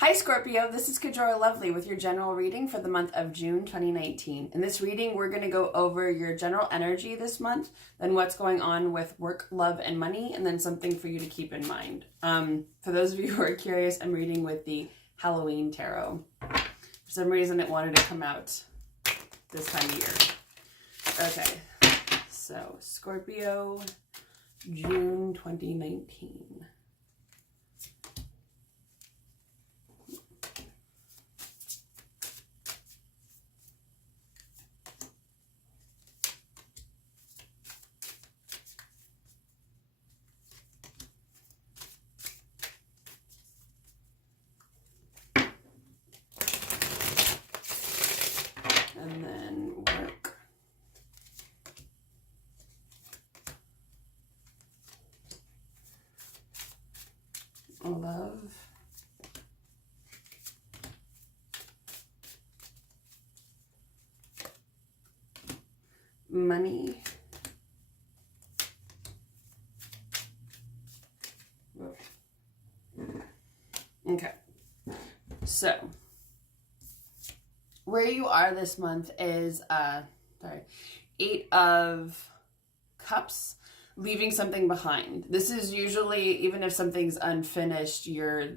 Hi Scorpio, this is Kajora Lovely with your general reading for the month of June 2019. In this reading, we're going to go over your general energy this month, then what's going on with work, love, and money, and then something for you to keep in mind. For those of you who are curious, I'm reading with the Halloween Tarot. For some reason, it wanted to come out this time of year. Okay, so Scorpio, June 2019. And then work. Love. Money. Okay. So, where you are this month is, Eight of Cups, leaving something behind. This is usually, even if something's unfinished, you're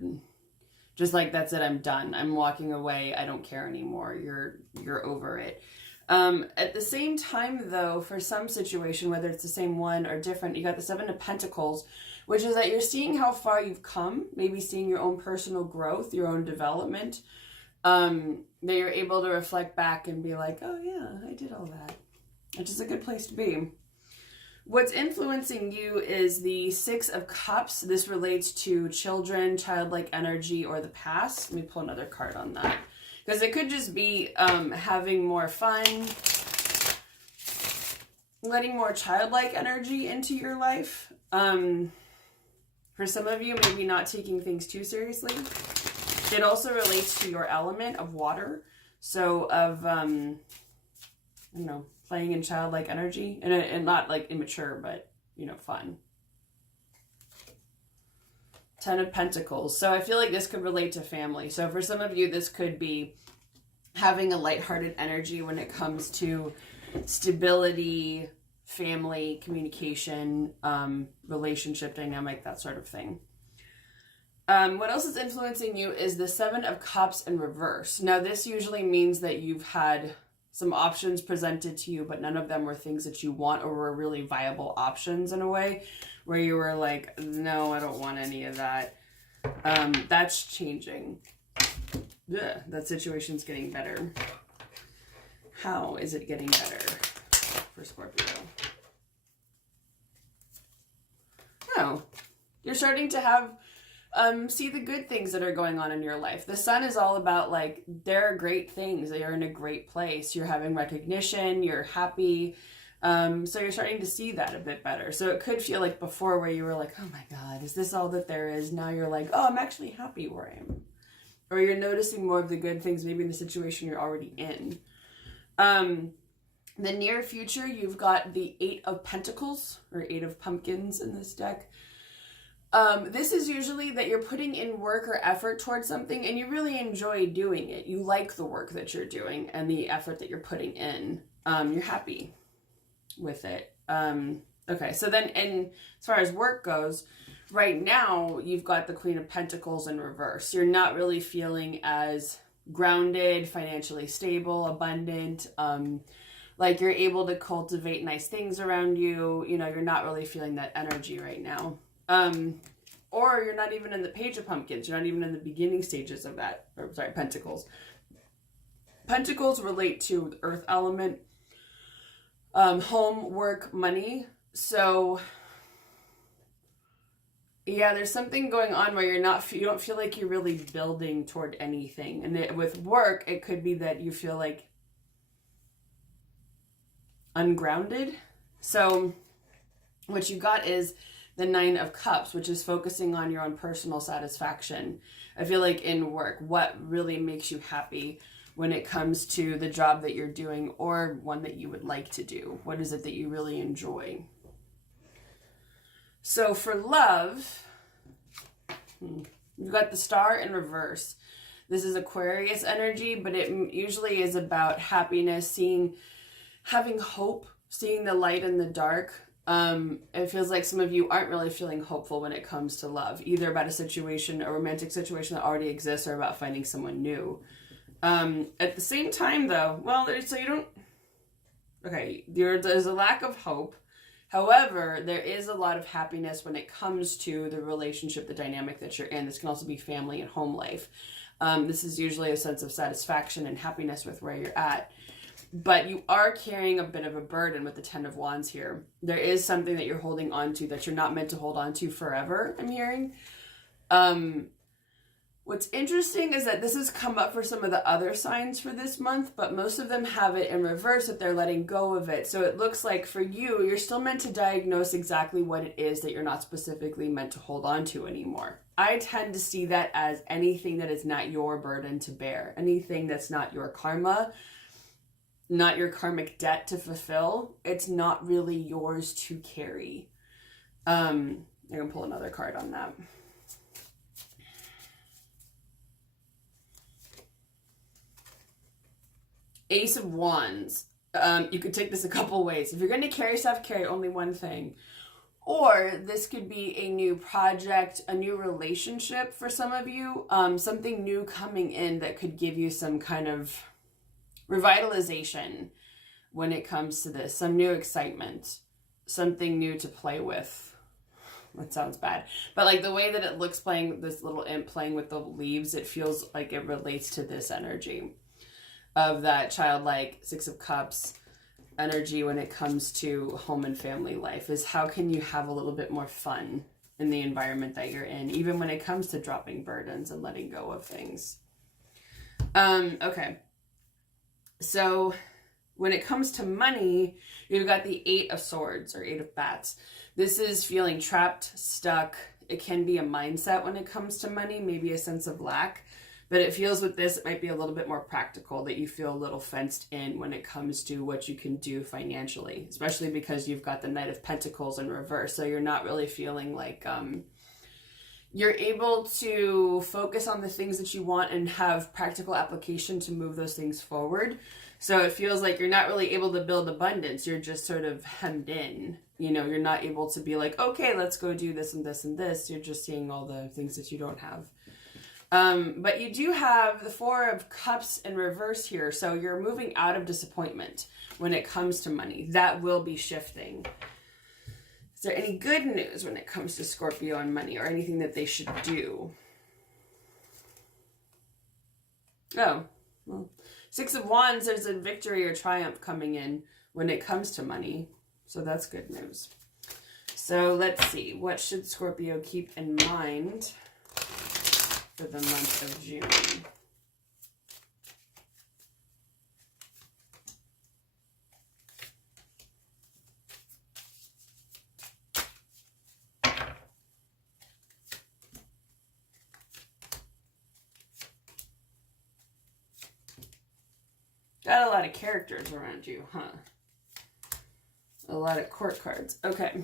just like, that's it, I'm done. I'm walking away. I don't care anymore. You're over it. At the same time, though, for some situation, whether it's the same one or different, you got the Seven of Pentacles, which is that you're seeing how far you've come, maybe seeing your own personal growth, your own development, that you're able to reflect back and be like, oh yeah, I did all that, which is a good place to be. What's influencing you is the Six of Cups. This relates to children, childlike energy, or the past. Let me pull another card on that. Because it could just be having more fun, letting more childlike energy into your life. For some of you, maybe not taking things too seriously. It also relates to your element of water. So of, playing in childlike energy. And not like immature, but, fun. Ten of Pentacles. So I feel like this could relate to family. So for some of you, this could be having a lighthearted energy when it comes to stability, family, communication, relationship dynamic, that sort of thing. What else is influencing you is the Seven of Cups in reverse. Now, this usually means that you've had some options presented to you, but none of them were things that you want or were really viable options in a way where you were like, no, I don't want any of that. That's changing. Yeah, that situation's getting better. How is it getting better for Scorpio? Oh, you're starting to have see the good things that are going on in your life. The Sun is all about, like, there are great things. You're in a great place. You're having recognition. You're happy. So you're starting to see that a bit better. So it could feel like before where you were like, oh my God, is this all that there is? Now you're like, oh, I'm actually happy where I am. Or you're noticing more of the good things maybe in the situation you're already in. The near future, you've got the Eight of Pentacles, or Eight of Pumpkins in this deck. This is usually that you're putting in work or effort towards something and you really enjoy doing it. You like the work that you're doing and the effort that you're putting in. You're happy with it. Okay, so then as far as work goes, right now you've got the Queen of Pentacles in reverse. You're not really feeling as grounded, financially stable, abundant, like you're able to cultivate nice things around you. You're not really feeling that energy right now. Or you're not even in the Page of Pumpkins. You're not even in the beginning stages of that. Pentacles. Pentacles relate to the earth element, home, work, money. So, yeah, there's something going on where you don't feel like you're really building toward anything. And with work, it could be that you feel like ungrounded. So, what you got is the Nine of Cups, which is focusing on your own personal satisfaction. I feel like in work, what really makes you happy when it comes to the job that you're doing or one that you would like to do? What is it that you really enjoy? So for love, You've got the Star in reverse. This is Aquarius energy, but it usually is about happiness, having hope, seeing the light in the dark. It feels like some of you aren't really feeling hopeful when it comes to love, either about a situation, a romantic situation that already exists, or about finding someone new. At the same time, though, well, there's a lack of hope. However, there is a lot of happiness when it comes to the relationship, the dynamic that you're in. This can also be family and home life. This is usually a sense of satisfaction and happiness with where you're at. But you are carrying a bit of a burden with the Ten of Wands here. There is something that you're holding on to that you're not meant to hold on to forever, I'm hearing. What's interesting is that this has come up for some of the other signs for this month, but most of them have it in reverse, that they're letting go of it. So it looks like for you, you're still meant to diagnose exactly what it is that you're not specifically meant to hold on to anymore. I tend to see that as anything that is not your burden to bear, anything that's not your karma, not your karmic debt to fulfill. It's not really yours to carry. I'm going to pull another card on that. Ace of Wands. You could take this a couple ways. If you're going to carry stuff, carry only one thing. Or this could be a new project, a new relationship for some of you. Something new coming in that could give you some kind of revitalization when it comes to this. Some new excitement. Something new to play with. That sounds bad. But like the way that it looks playing, this little imp playing with the leaves, it feels like it relates to this energy of that childlike Six of Cups energy when it comes to home and family life, is how can you have a little bit more fun in the environment that you're in, even when it comes to dropping burdens and letting go of things. Okay. So when it comes to money, you've got the Eight of Swords or Eight of Bats. This is feeling trapped, stuck. It can be a mindset when it comes to money, maybe a sense of lack. But it feels with this, it might be a little bit more practical, that you feel a little fenced in when it comes to what you can do financially, especially because you've got the Knight of Pentacles in reverse. So you're not really feeling like you're able to focus on the things that you want and have practical application to move those things forward. So it feels like you're not really able to build abundance. You're just sort of hemmed in. You know, you're not able to be like, okay, let's go do this and this and this. You're just seeing all the things that you don't have. But you do have the Four of Cups in reverse here. So you're moving out of disappointment when it comes to money. That will be shifting. Is there any good news when it comes to Scorpio and money, or anything that they should do? Oh, well, Six of Wands, there's a victory or triumph coming in when it comes to money. So that's good news. So let's see. What should Scorpio keep in mind for the month of June? Got a lot of characters around you, huh? A lot of court cards. Okay.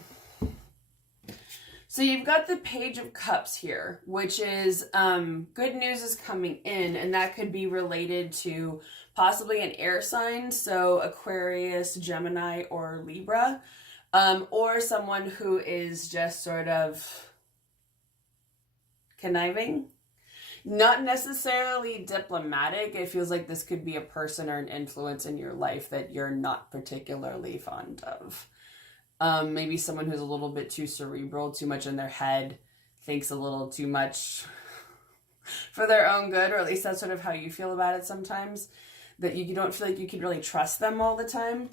So you've got the Page of Cups here, which is good news is coming in, and that could be related to possibly an air sign, so Aquarius, Gemini, or Libra, or someone who is just sort of conniving. Not necessarily diplomatic. It feels like this could be a person or an influence in your life that you're not particularly fond of. Maybe someone who's a little bit too cerebral, too much in their head, thinks a little too much for their own good, or at least that's sort of how you feel about it sometimes, that you don't feel like you can really trust them all the time.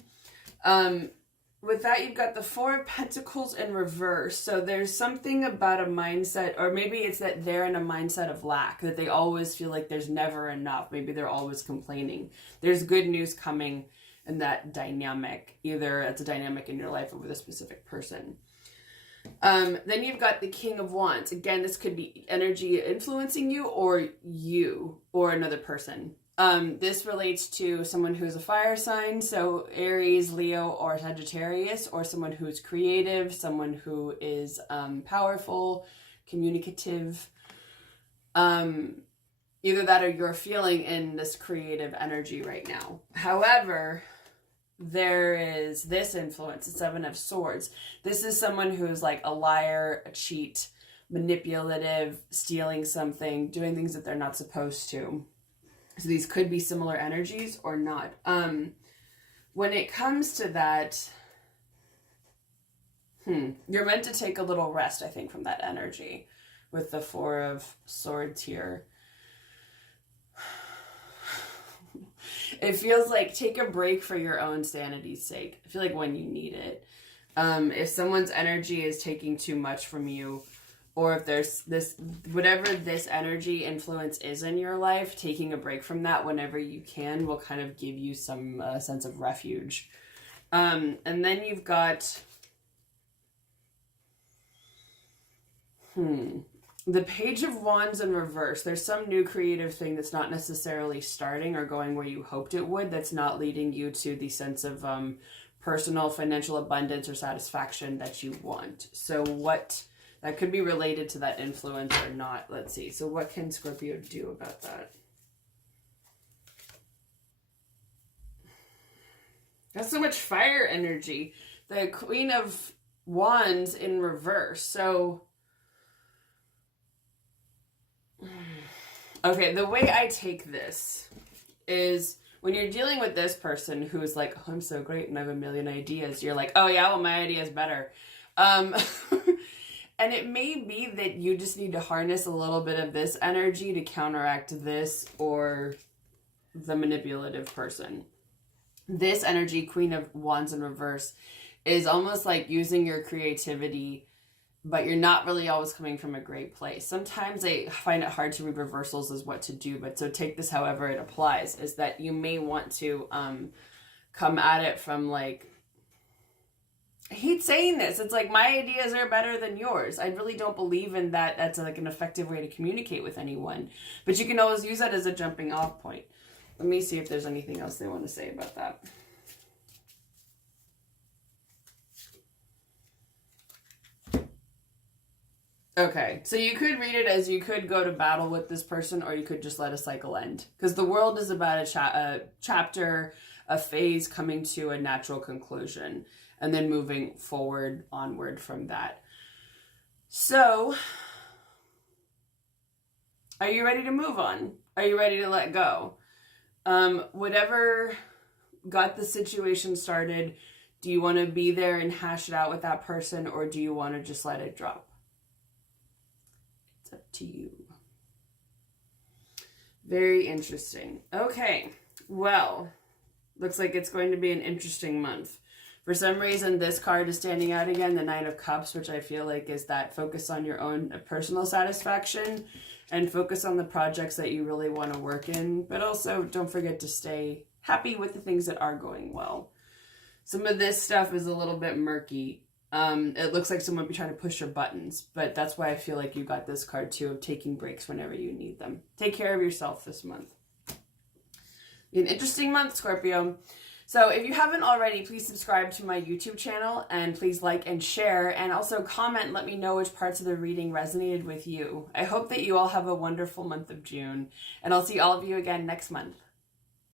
With that, you've got the Four of Pentacles in reverse. So there's something about a mindset, or maybe it's that they're in a mindset of lack, that they always feel like there's never enough. Maybe they're always complaining. There's good news coming in that dynamic. Either it's a dynamic in your life or with a specific person. Then you've got the King of Wands. Again, this could be energy influencing you or another person. This relates to someone who's a fire sign, so Aries, Leo, or Sagittarius, or someone who's creative, someone who is powerful, communicative. Either that or you're feeling in this creative energy right now. However, there is this influence, the Seven of Swords. This is someone who's like a liar, a cheat, manipulative, stealing something, doing things that they're not supposed to. So these could be similar energies or not. When it comes to that, you're meant to take a little rest, I think, from that energy with the Four of Swords here. It feels like take a break for your own sanity's sake. I feel like when you need it. If someone's energy is taking too much from you, or if there's this, whatever this energy influence is in your life, taking a break from that whenever you can will kind of give you some sense of refuge. And then you've got, the Page of Wands in reverse. There's some new creative thing that's not necessarily starting or going where you hoped it would, that's not leading you to the sense of personal financial abundance or satisfaction that you want. So what, that could be related to that influence or not. Let's see. So what can Scorpio do about that? That's so much fire energy. The Queen of Wands in reverse. So, okay, the way I take this is when you're dealing with this person who's like, oh, I'm so great and I have a million ideas, you're like, oh yeah, well, my idea is better. And it may be that you just need to harness a little bit of this energy to counteract this or the manipulative person. This energy, Queen of Wands in reverse, is almost like using your creativity, but you're not really always coming from a great place. Sometimes I find it hard to read reversals as what to do, but so take this however it applies, is that you may want to come at it from like, I hate saying this. It's like, my ideas are better than yours. I really don't believe in that. That's like an effective way to communicate with anyone. But you can always use that as a jumping off point. Let me see if there's anything else they want to say about that. Okay, so you could read it as you could go to battle with this person, or you could just let a cycle end. Because the world is about a chapter, a phase coming to a natural conclusion, and then moving forward, onward from that. So, are you ready to move on? Are you ready to let go? Whatever got the situation started, do you want to be there and hash it out with that person, or do you want to just let it drop? It's up to you. Very interesting. Okay, well, looks like it's going to be an interesting month. For some reason, this card is standing out again, the Nine of Cups, which I feel like is that focus on your own personal satisfaction and focus on the projects that you really want to work in, but also don't forget to stay happy with the things that are going well. Some of this stuff is a little bit murky. It looks like someone would be trying to push your buttons, but that's why I feel like you got this card too, of taking breaks whenever you need them. Take care of yourself this month. An interesting month, Scorpio. So if you haven't already, please subscribe to my YouTube channel and please like and share, and also comment, let me know which parts of the reading resonated with you. I hope that you all have a wonderful month of June, and I'll see all of you again next month.